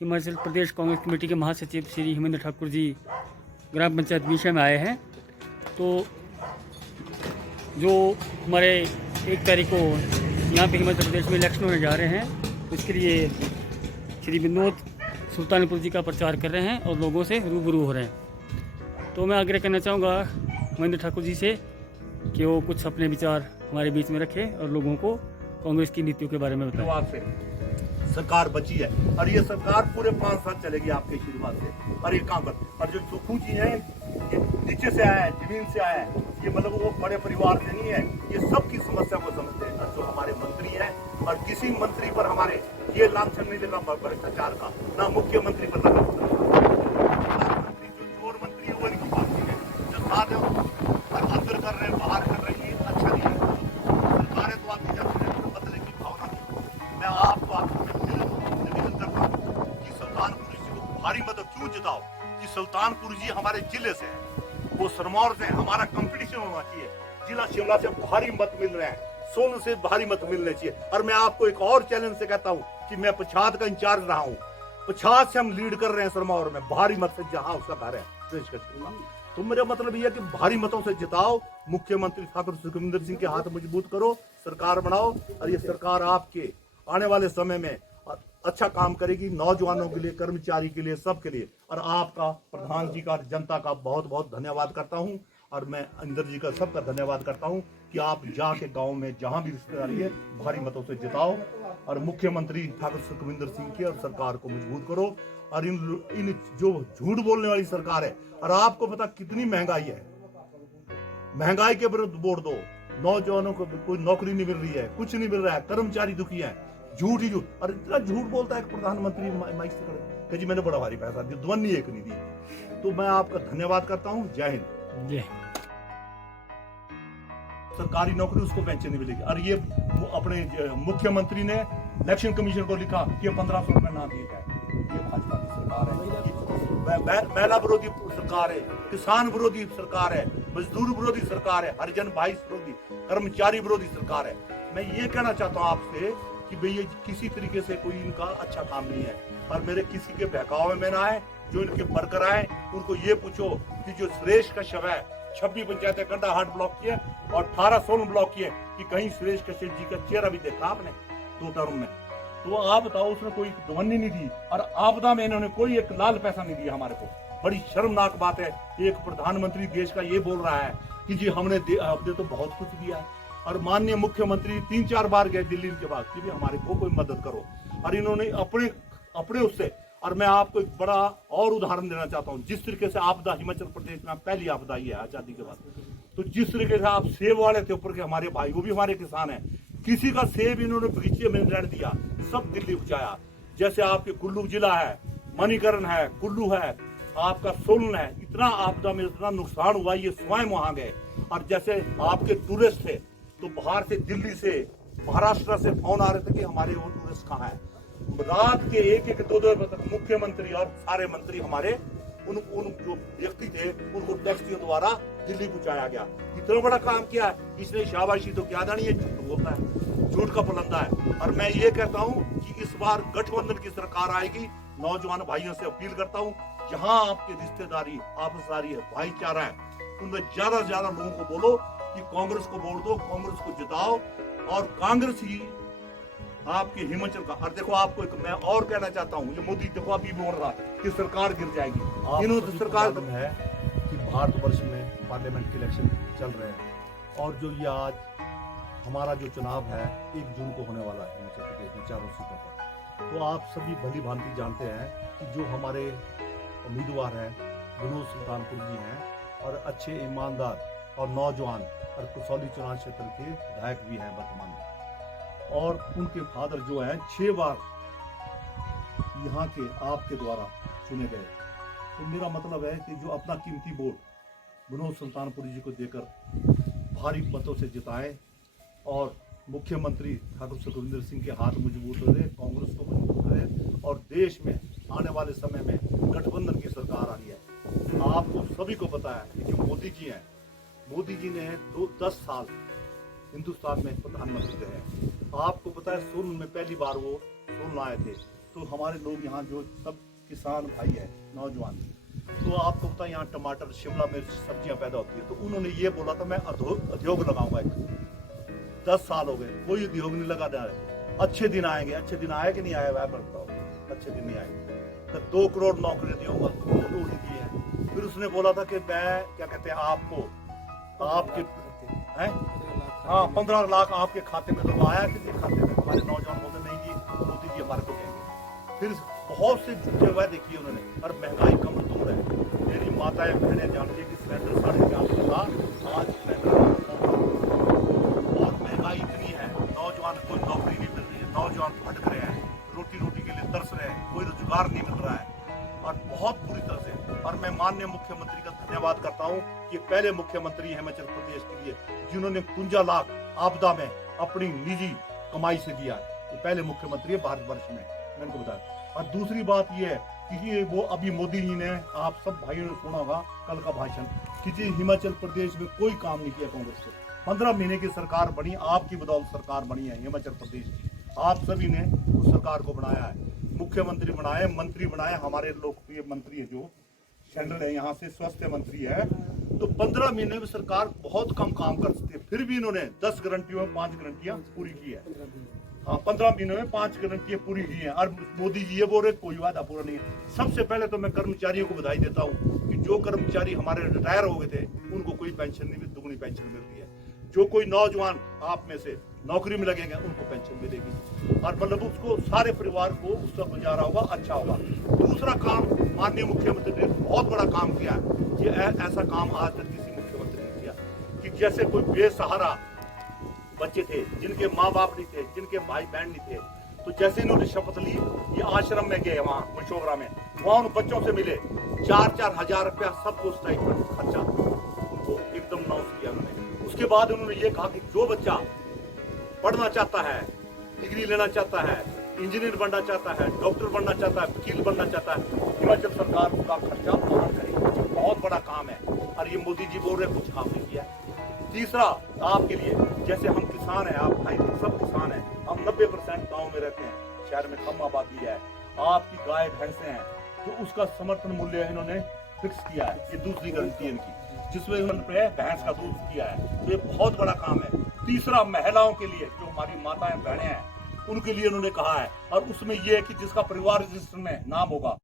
Himachal Pradesh Congress committee के महासचिव श्री हेमेंद्र ठाकुर जी ग्राम पंचायत विषय में आए हैं। तो जो हमारे 1 तारीख को यहाँ पे हिमाचल प्रदेश में इलेक्शन होने जा रहे हैं, तो इसके लिए श्री विनोद सुल्तानपुर जी का प्रचार कर रहे हैं और लोगों से रूबरू हो रहे हैं। तो मैं आग्रह करना चाहूँगा हेमेंद्र ठाकुर जी से कि वो कुछ अपने विचार हमारे बीच में रखें और लोगों को कांग्रेस की नीतियों के बारे में बताएं। सरकार बची है और ये सरकार पूरे 5 साल चलेगी आपके आशीर्वाद से। और ये काम कर, और जो सुखू जी है ये नीचे से आया है, जमीन से आया है, ये मतलब वो बड़े परिवार से नहीं है, ये सबकी समस्या को समझते हैं। जो हमारे मंत्री हैं और किसी मंत्री पर हमारे ये लांछन नहीं देगा भ्रष्टाचार का, ना मुख्यमंत्री पर लगा प्रधानमंत्री जो चोर मंत्री है वो इनकी बात नहीं है, जो साथ अंदर कर रहे हैं बाहर कर रही है, अच्छा नहीं है। सरकारें तो आती जाती है बदले की भावना नहीं। मैं आपको भारी मदद क्यों जिताओ कि सुल्तानपुर जी हमारे जिले से है, वो सिरमौर से है, हमारा कंपटीशन होना चाहिए। जिला शिमला से भारी मत मिल रहे हैं, सोलन से भारी मत मिलने चाहिए। और मैं आपको एक और चैलेंज से कहता हूं कि मैं 50 का इंचार्ज रहा हूं, 50 से हम लीड कर रहे हैं सिरमौर में भारी मत से, जहां उसका घर है। तो मेरा मतलब यह कि भारी मतों से जिताओ, मुख्यमंत्री ठाकुर सुखविंदर सिंह के हाथ मजबूत करो, सरकार बनाओ और ये सरकार आपके आने वाले समय में अच्छा काम करेगी, नौजवानों के लिए, कर्मचारी के लिए, सबके लिए। और आपका, प्रधान जी का, जनता का बहुत बहुत धन्यवाद करता हूं। और मैं इंद्र जी का सबका धन्यवाद करता हूं कि आप जाके गांव में जहां भी रिश्तेदारी है भारी मतों से जिताओ और मुख्यमंत्री ठाकुर सुखविंदर सिंह की और सरकार को मजबूत करो। और इन जो झूठ बोलने वाली सरकार है, और आपको पता कितनी महंगाई है, महंगाई के विरुद्ध वोट दो। नौजवानों को कोई नौकरी नहीं मिल रही है, कुछ नहीं मिल रहा है, कर्मचारी दुखी है, झूठ ही झूठ। और इतना झूठ बोलता है प्रधानमंत्री माइक से खड़े कि जी मैंने बड़ा भारी पैसा दिया, ध्वनि एक नहीं दी। तो मैं आपका धन्यवाद करता हूँ। जय हिंद। जय। सरकारी नौकरी उसको पेंशन नहीं मिलेगी। और ये अपने मुख्यमंत्री ने इलेक्शन कमीशन को लिखा कि 1500 रुपए ना दिए जाए। ये भाजपा की सरकार है, महिला विरोधी सरकार है, किसान विरोधी सरकार है, मजदूर विरोधी सरकार है, हरिजन भाई विरोधी, कर्मचारी विरोधी सरकार है। मैं ये कहना चाहता हूँ आपसे कि भैया किसी तरीके से कोई इनका अच्छा काम नहीं है। और मेरे किसी के बहकावे में ना आए, जो इनके वर्कर आए उनको ये पूछो कि जो सुरेश का शव है 26 पंचायतें कंडाहाट ब्लॉक की है और 18 सोलन ब्लॉक की है, कि कहीं सुरेश कश्यप जी का चेहरा भी देखा आपने 2 टर्म में? तो आप बताओ, उसने कोई ध्वनि नहीं दी और आपदा में इन्होंने कोई एक लाल पैसा नहीं दिया हमारे को। बड़ी शर्मनाक बात है, एक प्रधानमंत्री देश का ये बोल रहा है कि जी हमने तो बहुत कुछ दिया है। और माननीय मुख्यमंत्री 3-4 बार गए दिल्ली के बाद कि भी हमारे को कोई मदद करो। और इन्होंने अपने उससे, और मैं आपको एक बड़ा और उदाहरण देना चाहता हूँ। जिस तरीके से आपदा हिमाचल प्रदेश में पहली आपदा ही है आजादी के बाद, तो जिस तरीके से आप सेब वाले थे ऊपर के हमारे भाई, वो भी हमारे किसान हैं, किसी का सेब इन्होंने बगीचे में रहने दिया, सब दिल्ली पहुंचाया। जैसे आपके कुल्लू जिला है, मणिकरण है, कुल्लू है, आपका सोलन है, इतना आपदा में इतना नुकसान हुआ, ये स्वयं वहां गए। और जैसे आपके टूरिस्ट थे तो बाहर से, दिल्ली से, महाराष्ट्र से फोन आ रहे थे कि हमारे वो टूरिस्ट कहाँ है। रात के 1-1, 2-2 बजे तक मुख्यमंत्री और सारे मंत्री हमारे उन जो व्यक्ति थे उनको टैक्सियों द्वारा दिल्ली पहुंचाया गया। इतना बड़ा काम किया, इसने शाबाशी तो क्या जानी है, झूठ बोलता है, झूठ का बुलंदा है। और मैं ये कहता हूँ कि इस बार गठबंधन की सरकार आएगी। नौजवान भाइयों से अपील करता हूँ, जहाँ आपकी रिश्तेदारी, आपसदारी है, भाईचारा है, उनमें ज्यादा से ज्यादा लोगों को बोलो कि कांग्रेस को वोट दो, कांग्रेस को जिताओ और कांग्रेस ही आपके हिमाचल का। और देखो आपको एक मैं और कहना चाहता हूँ, ये मोदी देखो अभी बोल रहा है कि सरकार गिर जाएगी। इन्होंने सरकार है कि भारतवर्ष में पार्लियामेंट के इलेक्शन चल रहे हैं और जो ये आज हमारा जो चुनाव है 1 जून को होने वाला है हिमाचल प्रदेश में 4 सीटों पर। तो आप सभी भली भांति जानते हैं कि जो हमारे उम्मीदवार हैं विनोद सुल्तानपुर जी हैं, और अच्छे ईमानदार और नौजवान और कसौली चुनाव क्षेत्र के विधायक भी हैं वर्तमान में। और उनके फादर जो हैं 6 बार यहाँ के आपके द्वारा चुने गए। तो मेरा मतलब है कि जो अपना कीमती वोट विनोद सुल्तानपुर जी को देकर भारी मतों से जिताएं और मुख्यमंत्री ठाकुर सुखविंदर सिंह के हाथ मजबूत करें, कांग्रेस को मजबूत करें और देश में आने वाले समय में गठबंधन की सरकार आ रही है। आपको सभी को पता है कि जो मोदी जी हैं, मोदी जी ने 10 साल हिंदुस्तान में प्रधानमंत्री रहे। आपको पता है सोलन में पहली बार वो सोलन आए थे, तो हमारे लोग यहाँ जो सब किसान भाई है, नौजवान, तो आपको पता है यहाँ टमाटर, शिमला मिर्च, सब्जियां पैदा होती है। तो उन्होंने ये बोला था मैं उद्योग लगाऊंगा एक। 10 साल हो गए, कोई उद्योग नहीं लगा रहा है। अच्छे दिन आएंगे, अच्छे दिन आए कि नहीं आए वह बताओ, अच्छे दिन नहीं आए। तो 2 करोड़ नौकरी दूंगा, वो तो नहीं दी है। फिर उसने बोला था कि मैं क्या कहते हैं आपके हैं, हाँ 15 लाख आपके खाते में। तो आया किसी खाते में? हमारे नौजवान बोलते नहीं जी मोदी जी हमारे को देंगे। फिर बहुत से झूठे वादे किए उन्होंने, और महंगाई कम दूर है। मेरी माताएं बहनें जानती है कि सिलेंडर 450 था, आज सिलेंडर और महंगाई इतनी है, नौजवान को नौकरी नहीं मिल रही है, नौजवान भटक रहे हैं, रोटी के लिए तरस रहे हैं, कोई रोजगार नहीं मिल रहा है और बहुत बुरी तरह से। और मैं माननीय मुख्यमंत्री का धन्यवाद करता हूं कि पहले मुख्यमंत्री हिमाचल प्रदेश के लिए जिन्होंने 51 लाख आपदा में अपनी निजी कमाई से दिया है। ये पहले मुख्यमंत्री है भारतवर्ष में, मैंने को बताया। और दूसरी बात ये है कि वो अभी मोदी जी ने, आप सब भाइयों ने सुना होगा कल का भाषण, कि जी हिमाचल प्रदेश में कोई काम नहीं किया कांग्रेस से। 15 महीने की सरकार बनी, आपकी बदौलत सरकार बनी है हिमाचल प्रदेश की। आप सभी ने उस सरकार को बनाया है, मुख्यमंत्री बनाए, मंत्री बनाए, हमारे लोकप्रिय मंत्री है जो सेंट्रल है, यहाँ से स्वास्थ्य मंत्री है। तो 15 महीने में सरकार बहुत कम काम कर सकती है, फिर भी इन्होंने 10 गारंटियों में 5 गारंटियां पूरी की है। हाँ 15 महीनों में 5 गारंटियां पूरी की हैं। और मोदी जी ये बोल रहे कोई वादा पूरा नहीं है। सबसे पहले तो मैं कर्मचारियों को बधाई देता हूँ कि जो कर्मचारी हमारे रिटायर हो गए थे उनको कोई पेंशन नहीं मिली, दुगनी पेंशन मिलती है। जो कोई नौजवान आप में से नौकरी में लगेंगे उनको पेंशन मिलेगी, और मतलब उसको सारे परिवार को उसका गुजारा होगा, अच्छा होगा। दूसरा काम माननीय मुख्यमंत्री ने बहुत बड़ा काम किया है, ये ऐसा काम आज तक किसी मुख्यमंत्री ने किया कि जैसे कोई बेसहारा बच्चे थे, जिनके माँ बाप नहीं थे, जिनके भाई बहन नहीं थे, तो जैसे इन्होंने शपथ ली, ये आश्रम में गए वहाँ मशोबरा में, वहाँ उन बच्चों से मिले, 4-4 हजार रुपया सबको स्टाइपेंड खर्चा उनको एकदम अनाउंस किया उन्होंने। उसके बाद उन्होंने ये कहा कि जो बच्चा पढ़ना चाहता है, डिग्री लेना चाहता है, इंजीनियर बनना चाहता है, डॉक्टर बनना चाहता है, वकील बनना चाहता है, हिमाचल सरकार उसका खर्चा वहन करेगी। बहुत बड़ा काम है और ये मोदी जी बोल रहे कुछ काम नहीं किया। तीसरा आपके लिए, जैसे हम किसान हैं, आप भाई सब किसान हैं, हम 90% गाँव में रहते हैं, शहर में कम आबादी है, आपकी गाय भैंसे हैं, तो उसका समर्थन मूल्य इन्होंने फिक्स किया है। ये दूसरी गारंटी है इनकी, जिसमें उन्होंने भैंस का दूध किया है, तो ये बहुत बड़ा काम है। तीसरा महिलाओं के लिए, जो हमारी माताएं बहनें हैं, उनके लिए उन्होंने कहा है, और उसमें ये है कि जिसका परिवार रजिस्टर में नाम होगा